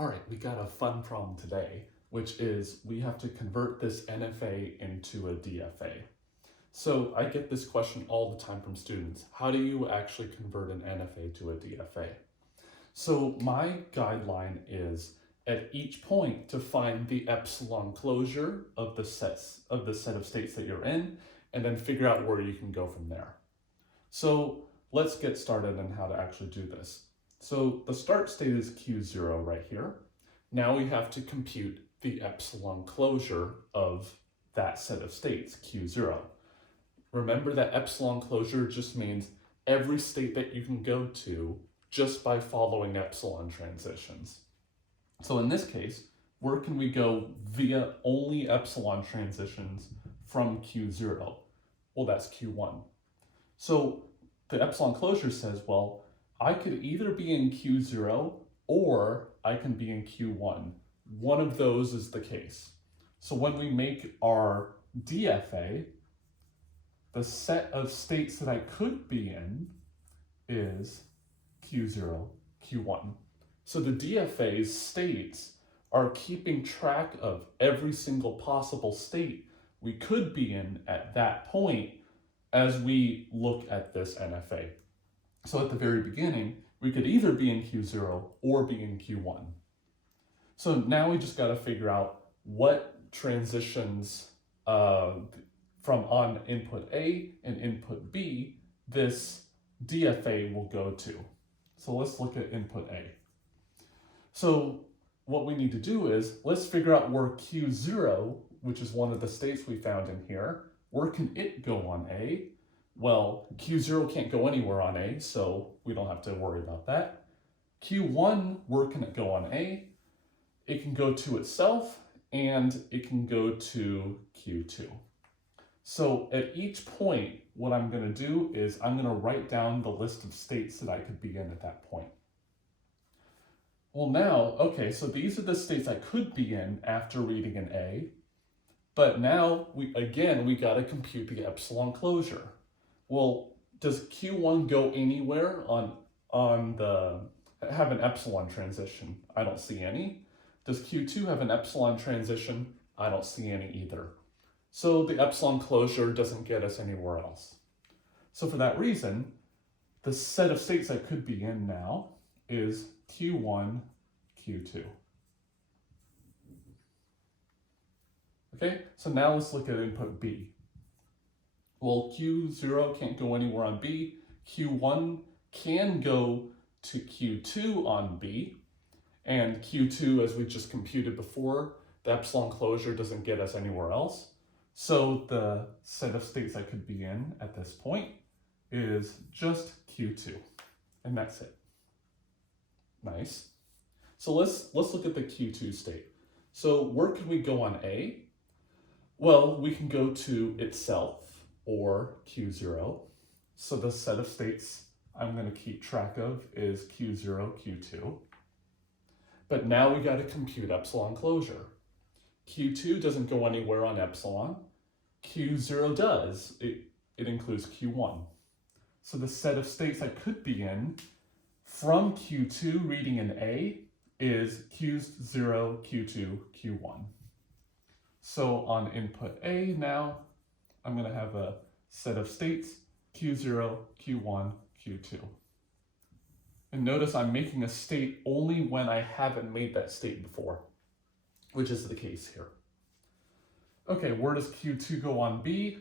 All right, we got a fun problem today, which is we have to convert this NFA into a DFA. So I get this question all the time from students. How do you actually convert an NFA to a DFA? So my guideline is at each point to find the epsilon closure of the set of states that you're in, and then figure out where you can go from there. So let's get started on how to actually do this. So the start state is Q0 right here. Now we have to compute the epsilon closure of that set of states, Q0. Remember that epsilon closure just means every state that you can go to just by following epsilon transitions. So in this case, where can we go via only epsilon transitions from Q0? Well, that's Q1. So the epsilon closure says, well, I could either be in Q0 or I can be in Q1. One of those is the case. So when we make our DFA, the set of states that I could be in is Q0, Q1. So the DFA's states are keeping track of every single possible state we could be in at that point as we look at this NFA. So at the very beginning, we could either be in Q0 or be in Q1. So now we just got to figure out what transitions from on input A and input B this DFA will go to. So let's look at input A. So what we need to do is let's figure out where Q0, which is one of the states we found in here, where can it go on A? Well, Q0 can't go anywhere on A, so we don't have to worry about that. Q1, where can it go on A? It can go to itself, and it can go to Q2. So at each point, what I'm going to do is I'm going to write down the list of states that I could be in at that point. Well now, okay, so these are the states I could be in after reading an A, but now, we got to compute the epsilon closure. Well, does Q1 go anywhere have an epsilon transition? I don't see any. Does Q2 have an epsilon transition? I don't see any either. So the epsilon closure doesn't get us anywhere else. So for that reason, the set of states I could be in now is Q1, Q2. Okay, so now let's look at input B. Well, Q0 can't go anywhere on B. Q1 can go to Q2 on B. And Q2, as we just computed before, the epsilon closure doesn't get us anywhere else. So the set of states I could be in at this point is just Q2. And that's it. Nice. So let's look at the Q2 state. So where can we go on A? Well, we can go to itself, or Q0. So the set of states I'm going to keep track of is Q0, Q2. But now we got to compute epsilon closure. Q2 doesn't go anywhere on epsilon. Q0 does. It includes Q1. So the set of states I could be in from Q2 reading an A is Q0, Q2, Q1. So on input A now, I'm going to have a set of states, Q0, Q1, Q2. And notice I'm making a state only when I haven't made that state before, which is the case here. Okay, where does Q2 go on B?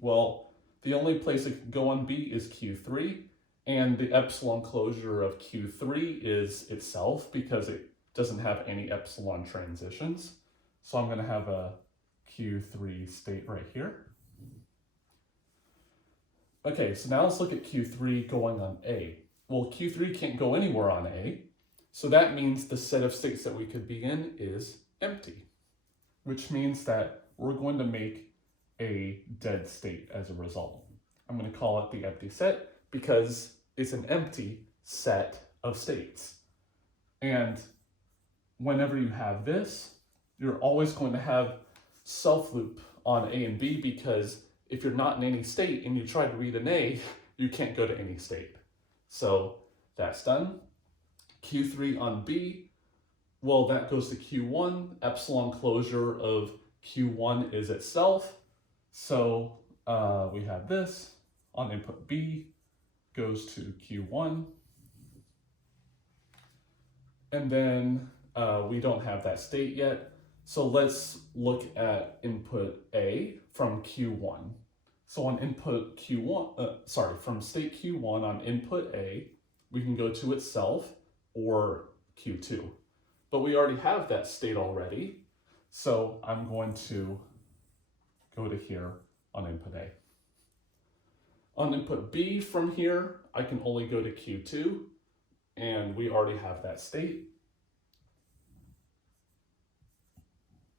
Well, the only place it can go on B is Q3, and the epsilon closure of Q3 is itself because it doesn't have any epsilon transitions. So I'm going to have a Q3 state right here. Okay, so now let's look at Q3 going on A. Well, Q3 can't go anywhere on A, so that means the set of states that we could be in is empty, which means that we're going to make a dead state as a result. I'm going to call it the empty set because it's an empty set of states. And whenever you have this, you're always going to have self-loop on A and B because if you're not in any state and you try to read an A, you can't go to any state. So that's done. Q3 on B, Well, that goes to Q1. Epsilon closure of Q1 is itself. So we have this on input B goes to Q1. And then we don't have that state yet. So let's look at input A from Q1. So on input Q1, from state Q1 on input A, we can go to itself or Q2. But we already have that state already. So I'm going to go to here on input A. On input B from here, I can only go to Q2, and we already have that state.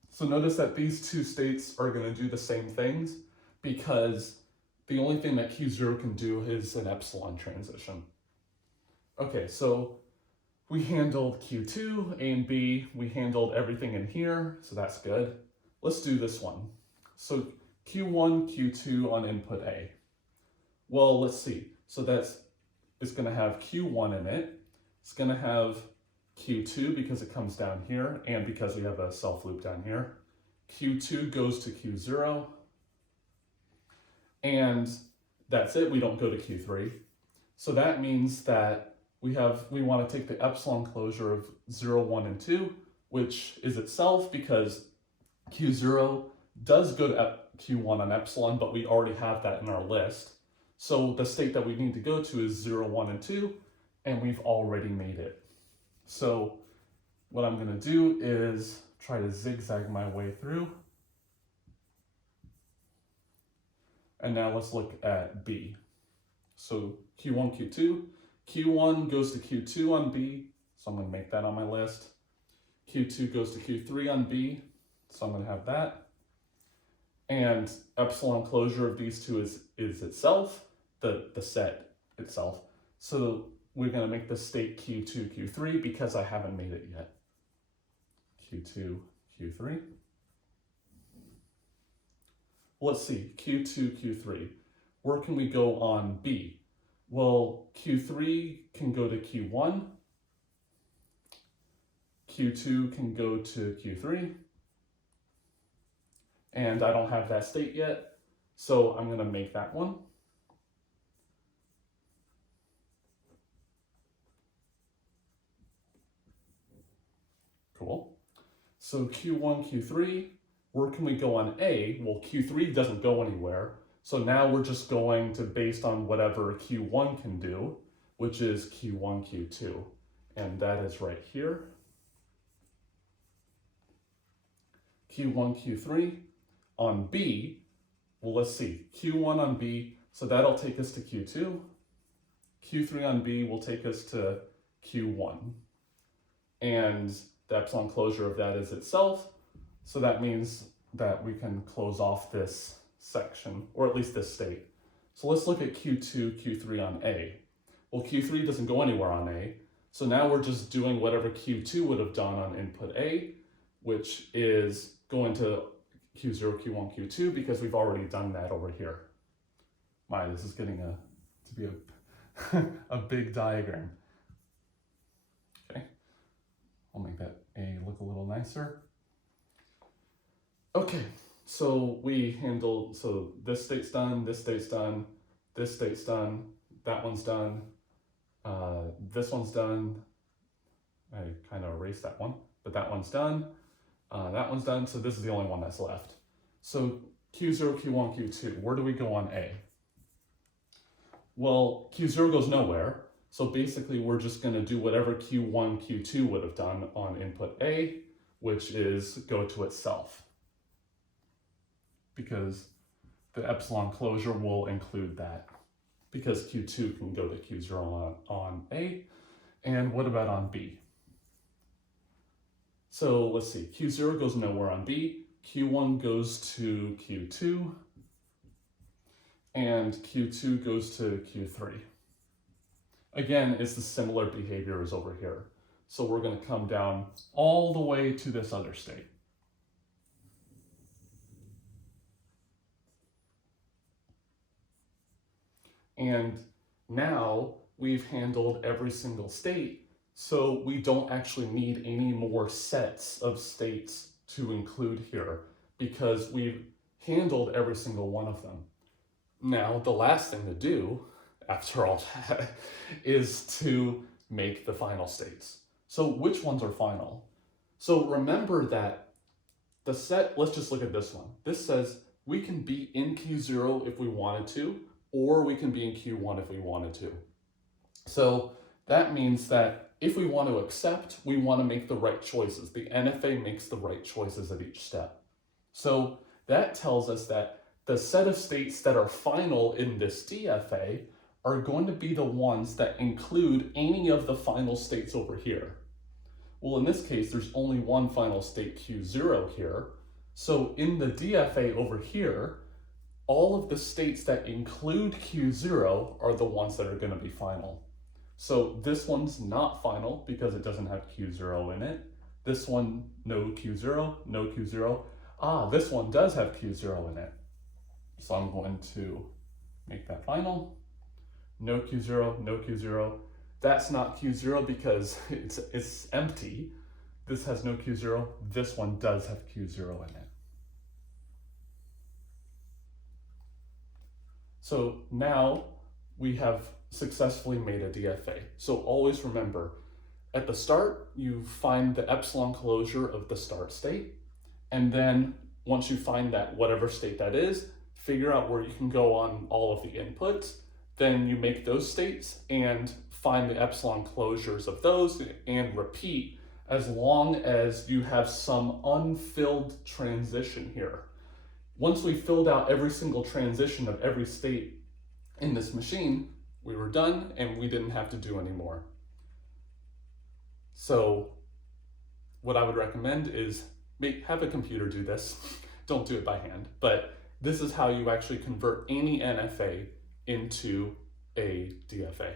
So notice that these two states are going to do the same things because the only thing that Q0 can do is an epsilon transition. Okay, so we handled Q2, A and B, we handled everything in here, so that's good. Let's do this one. So Q1, Q2 on input A. Well, let's see. So it's going to have Q1 in it. It's going to have Q2 because it comes down here and because we have a self loop down here. Q2 goes to Q0. And that's it. We don't go to Q3. So that means that we want to take the epsilon closure of 0, 1, and 2, which is itself because Q0 does go to Q1 on epsilon, but we already have that in our list. So the state that we need to go to is 0, 1, and 2, and we've already made it. So what I'm going to do is try to zigzag my way through. And now let's look at B. So Q1, Q2. Q1 goes to Q2 on B, so I'm going to make that on my list. Q2 goes to Q3 on B, so I'm going to have that. And epsilon closure of these two is itself, the set itself. So we're going to make the state Q2, Q3 because I haven't made it yet. Q2, Q3. Let's see, Q2, Q3. Where can we go on B? Well, Q3 can go to Q1. Q2 can go to Q3. And I don't have that state yet, so I'm going to make that one. Cool. So Q1, Q3, where can we go on A? Well, Q3 doesn't go anywhere. So now we're just going to based on whatever Q1 can do, which is Q1, Q2. And that is right here. Q1, Q3. On B, well, let's see, Q1 on B, so that'll take us to Q2. Q3 on B will take us to Q1. And the epsilon closure of that is itself, so that means that we can close off this section, or at least this state. So let's look at Q2, Q3 on A. Well, Q3 doesn't go anywhere on A, so now we're just doing whatever Q2 would have done on input A, which is going to Q0, Q1, Q2, because we've already done that over here. My, this is getting to be a big diagram. Okay, I'll make that A look a little nicer. Okay, so we handled, so this state's done, this state's done, this state's done, that one's done, this one's done. I kind of erased that one, but that one's done. That one's done, so this is the only one that's left. So Q0, Q1, Q2, where do we go on A? Well, Q0 goes nowhere, so basically we're just going to do whatever Q1, Q2 would have done on input A, which is go to itself. Because the epsilon closure will include that, because Q2 can go to Q0 on A. And what about on B? So let's see, Q0 goes nowhere on B, Q1 goes to Q2, and Q2 goes to Q3. Again, it's the similar behavior as over here. So we're going to come down all the way to this other state. And now we've handled every single state So we don't actually need any more sets of states to include here because we've handled every single one of them. Now, the last thing to do after all that is to make the final states. So which ones are final? So remember that the set, let's just look at this one. This says we can be in Q0 if we wanted to, or we can be in Q1 if we wanted to. So that means that if we want to accept, we want to make the right choices. The NFA makes the right choices at each step. So that tells us that the set of states that are final in this DFA are going to be the ones that include any of the final states over here. Well, in this case, there's only one final state, Q0 here. So in the DFA over here, all of the states that include Q0 are the ones that are going to be final. So this one's not final because it doesn't have Q0 in it. This one, no Q0, no Q0. This one does have Q0 in it. So I'm going to make that final. No Q0, no Q0. That's not Q0 because it's empty. This has no Q0. This one does have Q0 in it. So now we have successfully made a DFA. So always remember, at the start, you find the epsilon closure of the start state. And then once you find that, whatever state that is, figure out where you can go on all of the inputs. Then you make those states and find the epsilon closures of those and repeat as long as you have some unfilled transition here. Once we filled out every single transition of every state in this machine, we were done and we didn't have to do any more. So what I would recommend is have a computer do this. Don't do it by hand, but this is how you actually convert any NFA into a DFA.